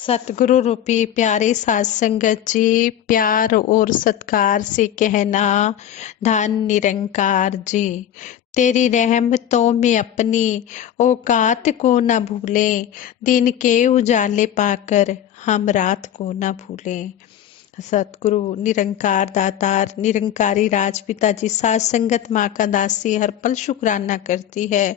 सतगुरु रूपी प्यारे साध संगत जी, प्यार और सत्कार से कहना, धन निरंकार जी। तेरी रहमतों में अपनी औकात को न भूलें, दिन के उजाले पाकर हम रात को न भूलें। सतगुरु निरंकार दातार निरंकारी राजपिता जी, साध संगत माँ का दासी हर पल शुक्राना करती है।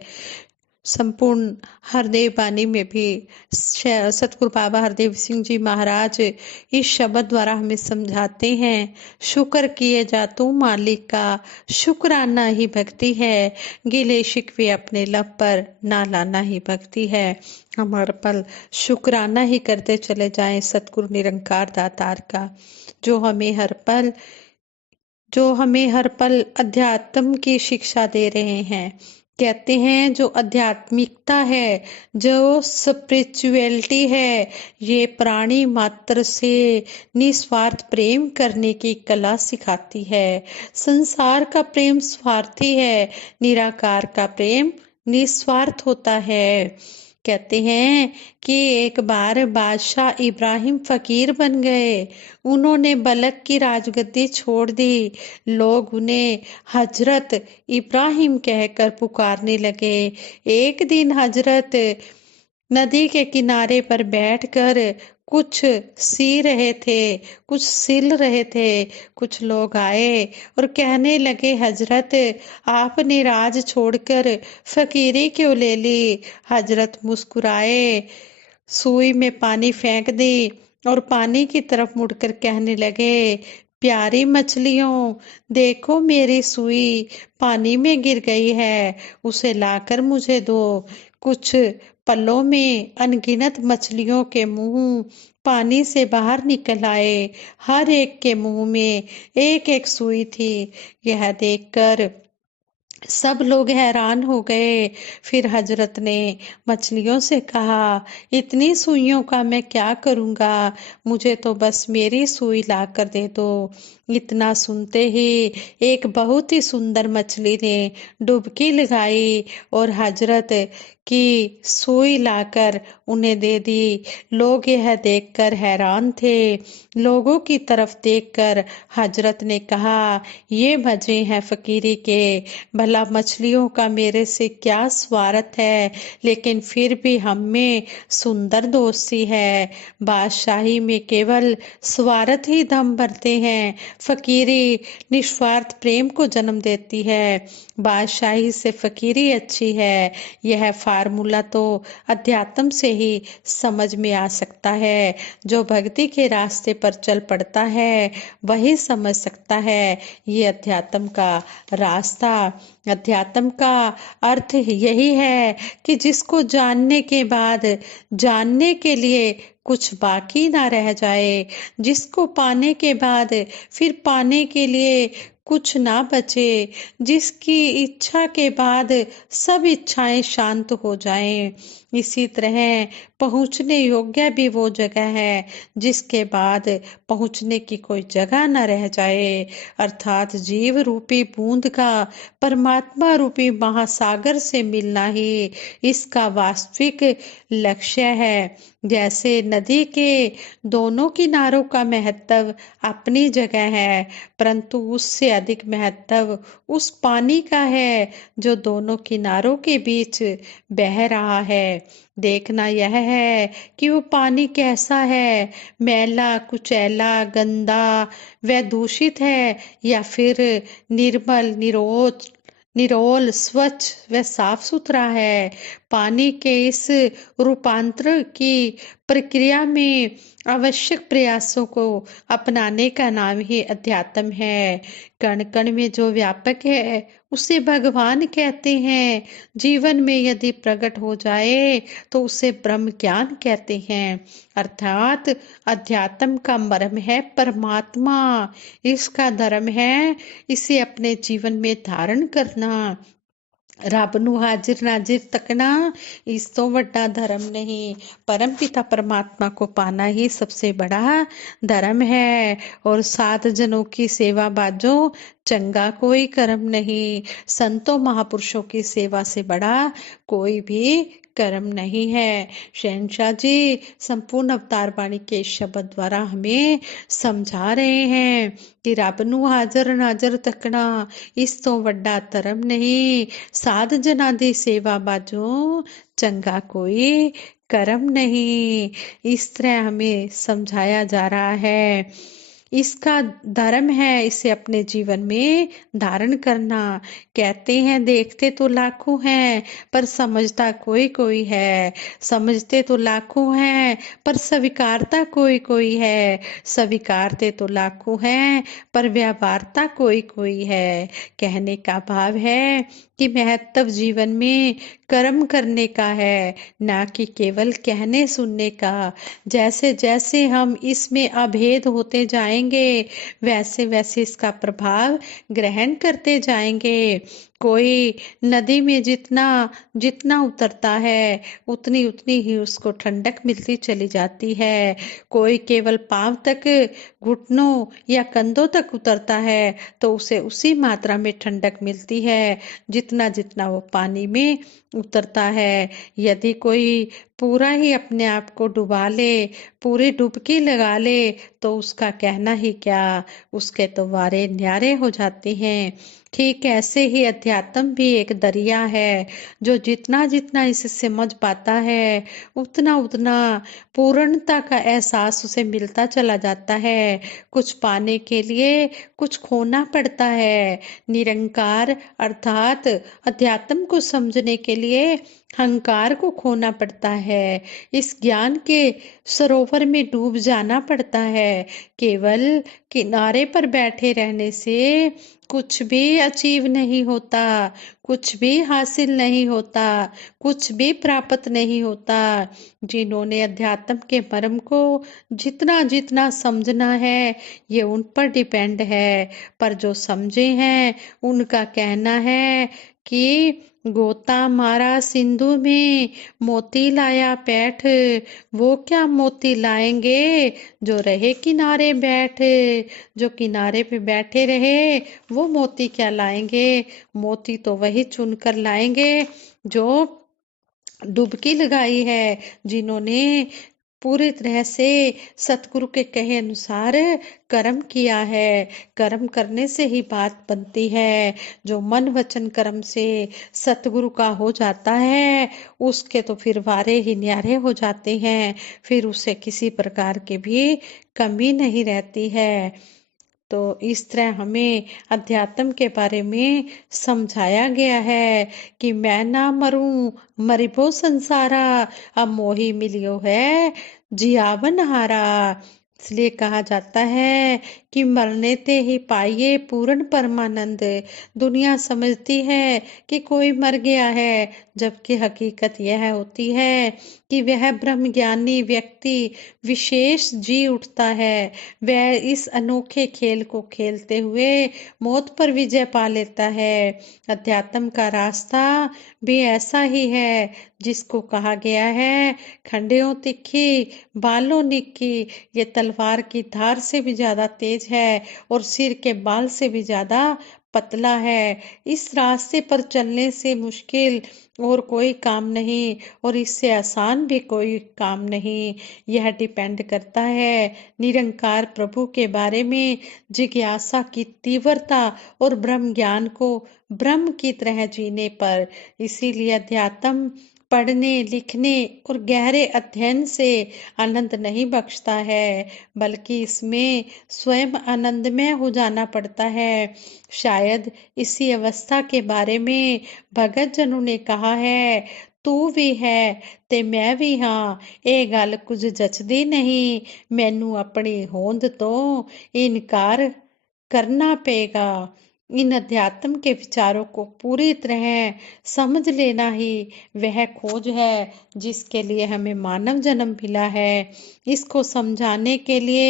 संपूर्ण हरदेव बानी में भी सतगुरु बाबा हरदेव सिंह जी महाराज इस शब्द द्वारा हमें समझाते हैं, शुक्र किए जा तू मालिक का, शुक्राना ही भक्ति है, गिले शिकवे अपने लब पर ना लाना ही भक्ति है। हम हर पल शुक्राना ही करते चले जाएं सतगुरु निरंकार दातार का, जो हमें हर पल अध्यात्म की शिक्षा दे रहे हैं। कहते हैं जो आध्यात्मिकता है, जो स्पिरिचुअलिटी है, ये प्राणी मात्र से निस्वार्थ प्रेम करने की कला सिखाती है। संसार का प्रेम स्वार्थी है, निराकार का प्रेम निस्वार्थ होता है। कहते हैं कि एक बार बादशाह इब्राहिम फकीर बन गए। उन्होंने बलक की राजगद्दी छोड़ दी। लोग उन्हें हजरत इब्राहिम कहकर पुकारने लगे। एक दिन हजरत नदी के किनारे पर बैठकर कुछ सिल रहे थे। कुछ लोग आए और कहने लगे, हजरत आपने राज छोड़कर फकीरी क्यों ले ली? हजरत मुस्कुराए, सुई में पानी फेंक दी और पानी की तरफ मुड़कर कहने लगे, प्यारी मछलियों, देखो मेरी सुई पानी में गिर गई है, उसे लाकर मुझे दो। कुछ पलों में अनगिनत मछलियों के मुंह पानी से बाहर निकल आए। हर एक के मुंह में एक एक सुई थी। यह देखकर सब लोग हैरान हो गए। फिर हजरत ने मछलियों से कहा, इतनी सुइयों का मैं क्या करूंगा, मुझे तो बस मेरी सुई ला कर दे दो। इतना सुनते ही एक बहुत ही सुंदर मछली ने डुबकी लगाई और हजरत की सुई लाकर उन्हें दे दी। लोग यह देखकर हैरान थे। लोगों की तरफ देखकर हजरत ने कहा, ये मजे हैं फकीरी के, भला मछलियों का मेरे से क्या स्वार्थ है, लेकिन फिर भी हम में सुंदर दोस्ती है। बादशाही में केवल स्वार्थ ही दम भरते हैं, फकीरी निस्वार्थ प्रेम को जन्म देती है। बादशाही से फकीरी अच्छी है। यह फार्मूला तो अध्यात्म से ही समझ में आ सकता है। जो भक्ति के रास्ते पर चल पड़ता है वही समझ सकता है ये अध्यात्म का रास्ता। अध्यात्म का अर्थ यही है कि जिसको जानने के बाद जानने के लिए कुछ बाकी ना रह जाए, जिसको पाने के बाद फिर पाने के लिए कुछ ना बचे, जिसकी इच्छा के बाद सब इच्छाएं शांत हो जाएं। इसी तरह पहुंचने योग्य भी वो जगह है जिसके बाद पहुंचने की कोई जगह न रह जाए, अर्थात जीव रूपी बूंद का परमात्मा रूपी महासागर से मिलना ही इसका वास्तविक लक्ष्य है। जैसे नदी के दोनों किनारों का महत्व अपनी जगह है, परंतु उससे अधिक महत्व उस पानी का है जो दोनों किनारों के बीच बह रहा है। देखना यह है कि वो पानी कैसा है, मैला, कुचैला, गंदा व दूषित है या फिर निर्मल, निरोल, स्वच्छ व साफ सुथरा है। पानी के इस रूपांतर की प्रक्रिया में आवश्यक प्रयासों को अपनाने का नाम ही अध्यात्म है। कण कण में जो व्यापक है उसे भगवान कहते हैं। जीवन में यदि प्रकट हो जाए तो उसे ब्रह्म ज्ञान कहते हैं। अर्थात अध्यात्म का मर्म है परमात्मा, इसका धर्म है इसे अपने जीवन में धारण करना। रब नू हाजिर नाजिर तकना इस तो बड़ा धर्म नहीं, परम पिता परमात्मा को पाना ही सबसे बड़ा धर्म है। और सात जनों की सेवा बाजो चंगा कोई कर्म नहीं, संतों महापुरुषों की सेवा से बड़ा कोई भी कर्म नहीं है। शहंशाह जी संपूर्ण अवतार बाणी के इस शब्द द्वारा हमें समझा रहे हैं कि रब नू हाजर नाजर तकना इस तो वड्डा धर्म नहीं। साध जना दी सेवा बाजो चंगा कोई कर्म नहीं। इस तरह हमें समझाया जा रहा है। इसका धर्म है इसे अपने जीवन में धारण करना। कहते हैं देखते तो लाखों हैं पर समझता कोई कोई है। समझते तो लाखों हैं पर स्वीकारता कोई कोई है। स्वीकारते तो लाखों हैं पर व्यवहारता कोई कोई है। कहने का भाव है कि महत्व जीवन में कर्म करने का है, ना कि केवल कहने सुनने का। जैसे जैसे हम इसमें अभेद होते जाएंगे वैसे वैसे इसका प्रभाव ग्रहण करते जाएंगे। कोई नदी में जितना जितना उतरता है उतनी उतनी ही उसको ठंडक मिलती चली जाती है। कोई केवल पांव तक घुटनों या कंधों तक उतरता है तो उसे उसी मात्रा में ठंडक मिलती है जितना जितना वो पानी में उतरता है। यदि कोई पूरा ही अपने आप को डुबा ले, पूरी डुबकी लगा ले तो उसका कहना ही क्या, उसके तो वारे न्यारे हो जाते हैं। ठीक ऐसे ही अध्यात्म भी एक दरिया है जो जितना जितना इसे समझ पाता है उतना उतना पूर्णता का एहसास उसे मिलता चला जाता है। कुछ पाने के लिए कुछ खोना पड़ता है। निरंकार अर्थात अध्यात्म को समझने के लिए अहंकार को खोना पड़ता है। इस ज्ञान के सरोवर में डूब जाना पड़ता है। केवल किनारे पर बैठे रहने से कुछ भी अचीव नहीं होता, कुछ भी हासिल नहीं होता, कुछ भी प्राप्त नहीं होता। जिन्होंने अध्यात्म के मर्म को जितना जितना समझना है ये उन पर डिपेंड है। पर जो समझे हैं उनका कहना है कि गोता मारा सिंधु में मोती लाया पैठ। वो क्या मोती लाएंगे जो रहे किनारे बैठ। जो किनारे पे बैठे रहे वो मोती क्या लाएंगे। मोती तो वही चुनकर लाएंगे जो डुबकी लगाई है, जिन्होंने पूरी तरह से सतगुरु के कहे अनुसार कर्म किया है। कर्म करने से ही बात बनती है। जो मन वचन कर्म से सतगुरु का हो जाता है उसके तो फिर वारे ही न्यारे हो जाते हैं। फिर उसे किसी प्रकार की भी कमी नहीं रहती है। तो इस तरह हमें अध्यात्म के बारे में समझाया गया है कि मैं ना मरूं मरिबो संसारा अब मोही मिलियो है जियावन हारा। इसलिए कहा जाता है कि मरने ते ही पाइए पूर्ण परमानंद। दुनिया समझती है कि कोई मर गया है जबकि हकीकत यह होती है कि वह ब्रह्म ज्ञानी व्यक्ति विशेष जी उठता है। वह इस अनोखे खेल को खेलते हुए मौत पर विजय पा लेता है। अध्यात्म का रास्ता भी ऐसा ही है जिसको कहा गया है खंडियों तिखी बालों निक्की। ये तलवार की धार से भी ज्यादा तेज है और सिर के बाल से भी ज्यादा पतला है। इस रास्ते पर चलने से मुश्किल और कोई काम नहीं और इससे आसान भी कोई काम नहीं। यह डिपेंड करता है निरंकार प्रभु के बारे में जिज्ञासा की तीव्रता और ब्रह्म ज्ञान को ब्रह्म की तरह जीने पर। इसीलिए अध्यात्म पढ़ने लिखने और गहरे अध्ययन से आनंद नहीं बख्शता है बल्कि इसमें स्वयं आनंदमय हो जाना पड़ता है। शायद इसी अवस्था के बारे में भगत जनों ने कहा है तू भी है ते मैं भी हाँ ਇਹ ਗੱਲ ਕੁਝ ਜਚਦੀ नहीं मैनू अपनी होंद तो इनकार करना पेगा। इन अध्यात्म के विचारों को पूरी तरह समझ लेना ही वह खोज है जिसके लिए हमें मानव जन्म मिला है। इसको समझाने के लिए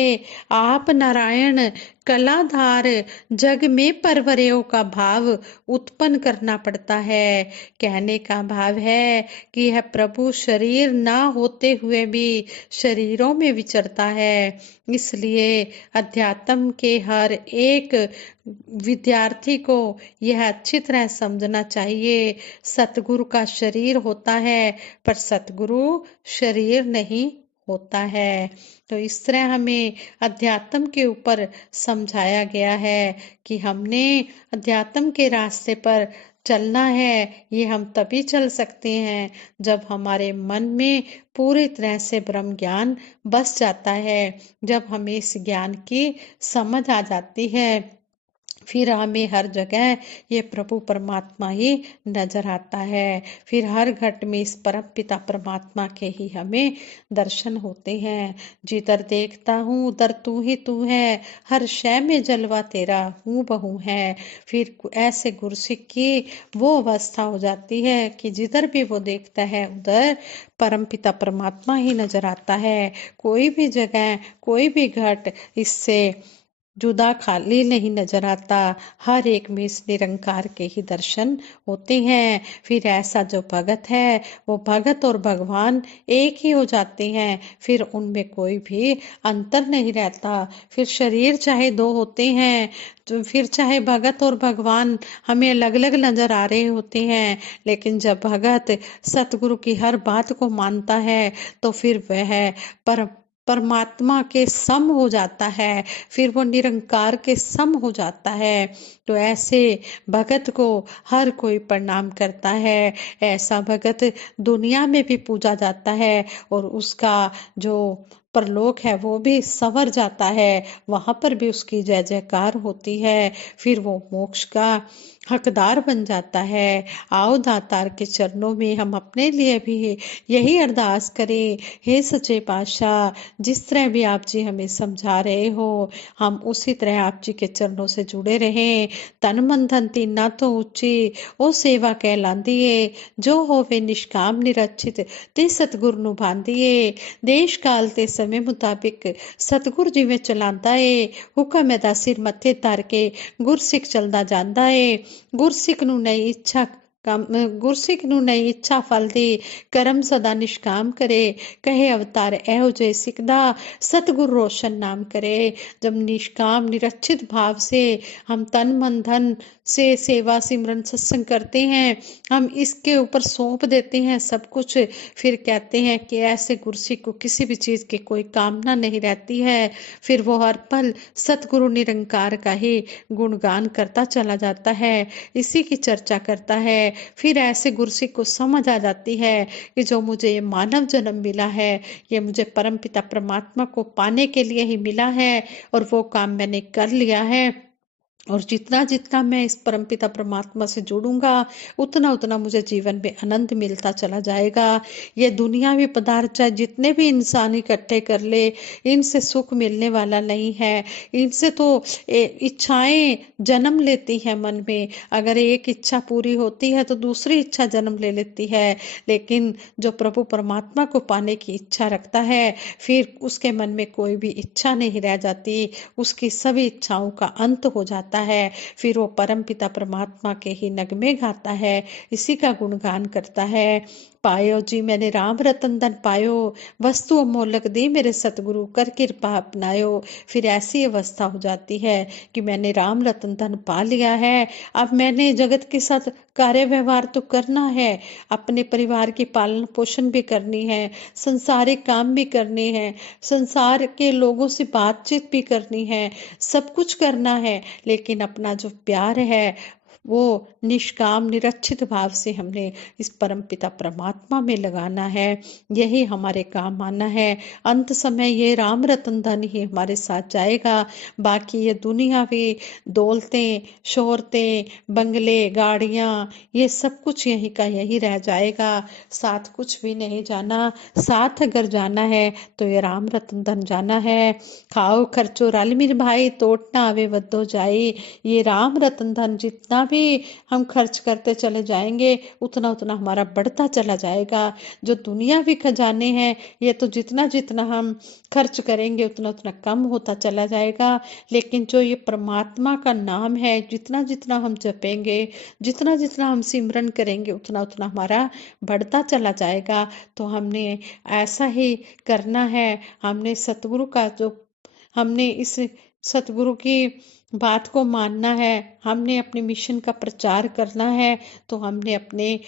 आप नारायण कलाधार जग में परवरेओं का भाव उत्पन्न करना पड़ता है। कहने का भाव है कि यह प्रभु शरीर ना होते हुए भी शरीरों में विचरता है। इसलिए अध्यात्म के हर एक विद्यार्थी को यह अच्छी तरह समझना चाहिए, सतगुरु का शरीर होता है पर सतगुरु शरीर नहीं होता है। तो इस तरह हमें अध्यात्म के ऊपर समझाया गया है कि हमने अध्यात्म के रास्ते पर चलना है। ये हम तभी चल सकते हैं जब हमारे मन में पूरी तरह से ब्रह्म ज्ञान बस जाता है, जब हमें इस ज्ञान की समझ आ जाती है। फिर हमें हर जगह ये प्रभु परमात्मा ही नजर आता है। फिर हर घट में इस परम पिता परमात्मा के ही हमें दर्शन होते हैं। जिधर देखता हूँ उधर तू ही तू है, हर शय में जलवा तेरा हूँ बहू है। फिर ऐसे गुरसिख की वो अवस्था हो जाती है कि जिधर भी वो देखता है उधर परम पिता परमात्मा ही नजर आता है। कोई भी जगह, कोई भी घट इससे जुदा खाली नहीं नजर आता। हर एक में इस निरंकार के ही दर्शन होते हैं। फिर ऐसा जो भगत है वो भगत और भगवान एक ही हो जाते हैं। फिर उनमें कोई भी अंतर नहीं रहता। फिर शरीर चाहे दो होते हैं, तो फिर चाहे भगत और भगवान हमें अलग अलग नजर आ रहे होते हैं, लेकिन जब भगत सतगुरु की हर बात को मानता है तो फिर वह परमात्मा के सम हो जाता है। फिर वो निरंकार के सम हो जाता है। तो ऐसे भगत को हर कोई प्रणाम करता है। ऐसा भगत दुनिया में भी पूजा जाता है और उसका जो परलोक है वो भी संवर जाता है, वहां पर भी उसकी जय जयकार होती है। फिर वो मोक्ष का हकदार बन जाता है। आओ दातार के चरणों में हम अपने लिए भी यही अरदास करें, हे सच्चे पातशाह, जिस तरह भी आप जी हमें समझा रहे हो हम उसी तरह आप जी के चरणों से जुड़े रहें। तन मन धन तीना तो ऊंची ओ सेवा कहलांदी है, जो होवे निष्काम निरचित ते सतगुर नु भांदिए। देश काल ते समय मुताबिक सतगुर जिवें चलांदा है, हुक्म एदा सिर मत्थे धर के गुरसिख चलदा जांदा है। गुरसिख नू नई इच्छा गुरसिख नू नई इच्छा फल दी, करम सदा निष्काम करे। कहे अवतार एहो जय सिकदा, सतगुर रोशन नाम करे। जब निष्काम निरक्षित भाव से हम तन मन धन से सेवा सिमरन सत्संग करते हैं, हम इसके ऊपर सौंप देते हैं सब कुछ। फिर कहते हैं कि ऐसे गुरसिख को किसी भी चीज की कोई कामना नहीं रहती है। फिर वो हर पल सतगुरु निरंकार का ही गुणगान करता चला जाता है, इसी की चर्चा करता है। फिर ऐसे गुरसिख को समझ आ जाती है कि जो मुझे ये मानव जन्म मिला है ये मुझे परमपिता परमात्मा को पाने के लिए ही मिला है और वो काम मैंने कर लिया है। और जितना जितना मैं इस परमपिता परमात्मा से जुड़ूंगा उतना उतना मुझे जीवन में आनंद मिलता चला जाएगा। ये दुनियावी पदार्थ चाहे जितने भी इंसान इकट्ठे कर ले, इनसे सुख मिलने वाला नहीं है। इनसे तो इच्छाएं जन्म लेती हैं मन में, अगर एक इच्छा पूरी होती है तो दूसरी इच्छा जन्म ले लेती है। लेकिन जो प्रभु परमात्मा को पाने की इच्छा रखता है फिर उसके मन में कोई भी इच्छा नहीं रह जाती, उसकी सभी इच्छाओं का अंत हो जाता है। फिर वो परमपिता परमात्मा के ही नगमे गाता है, इसी का गुणगान करता है। पायो जी मैंने राम रतन धन पायो, वस्तु अमोलक दी मेरे सतगुरु कर कृपा अपनायो। फिर ऐसी अवस्था हो जाती है कि मैंने राम रतन धन पा लिया है, अब मैंने जगत के साथ कार्य व्यवहार तो करना है, अपने परिवार की पालन पोषण भी करनी है, संसारिक काम भी करने हैं, संसार के लोगों से बातचीत भी करनी है, सब कुछ करना है। लेकिन अपना जो प्यार है वो निष्काम निरक्षित भाव से हमने इस परम पिता परमात्मा में लगाना है, यही हमारे काम आना है। अंत समय ये राम रतन धन ही हमारे साथ जाएगा। बाकी ये दुनियावी दौलतें शोहरतें बंगले गाड़ियां ये सब कुछ यही का यही रह जाएगा, साथ कुछ भी नहीं जाना। साथ अगर जाना है तो ये राम रतन धन जाना है। खाओ खर्चो रल मिल भाई, तोट ना आवे वद्धो जाई। ये राम रतन धन जितना भी हम खर्च करते चले जाएंगे उतना उतना हमारा बढ़ता चला जाएगा। जो दुनियावी खजाने हैं ये तो जितना जितना हम खर्च करेंगे उतना उतना कम होता चला जाएगा, लेकिन जो ये परमात्मा का नाम है जितना जितना हम जपेंगे, जितना जितना हम सिमरन करेंगे उतना उतना हमारा बढ़ता चला जाएगा। तो हमने ऐसा ही करना है। हमने सतगुरु का जो हमने इस सतगुरु की बात को मानना है, हमने अपने मिशन का प्रचार करना है, तो हमने अपने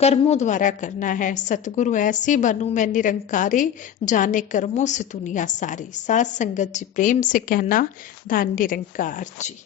कर्मों द्वारा करना है। सतगुरु ऐसी बनूं मैं निरंकारी, जाने कर्मों से दुनिया सारी। सात संगत जी प्रेम से कहना, धन निरंकार जी।